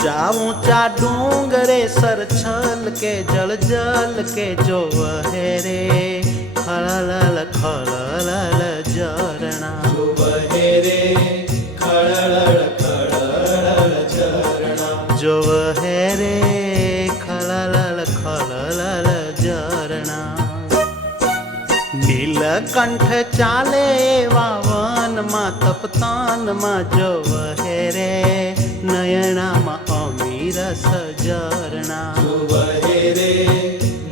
ऊंचा ऊंचा डूंगरे सर छल के जल जल के जो वहे रे खळल खळल झरणा जो वहे रे खळल खळल झरणा जो वहे रे खळल खळल झरणा नीलकंठ चाले वावन मा तपतान मा जो वहे रे नयना मा अमीरस झरणा जो वहे रे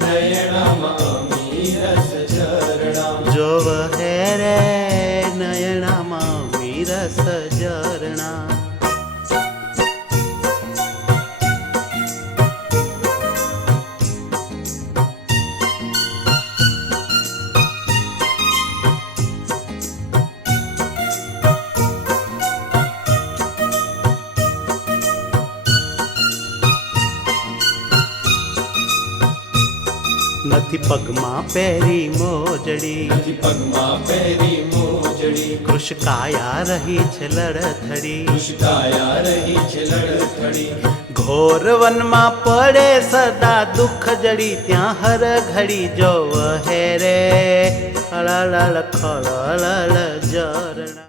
नयनामा अमीरस झरणा जो वहे रे नयना मा अमीरस झरणा નથી પગમાં પહેરી મોજડી નથી પગમાં પહેરી મોજડી કૃષકાયા રહી છે લડથડી કૃષકાયા રહી છે લડથડી ઘોર વનમાં પડે સદા દુઃખ જડી ત્યાં હર ઘડી જો વહે રે ખળલ ખળલ ઝરણા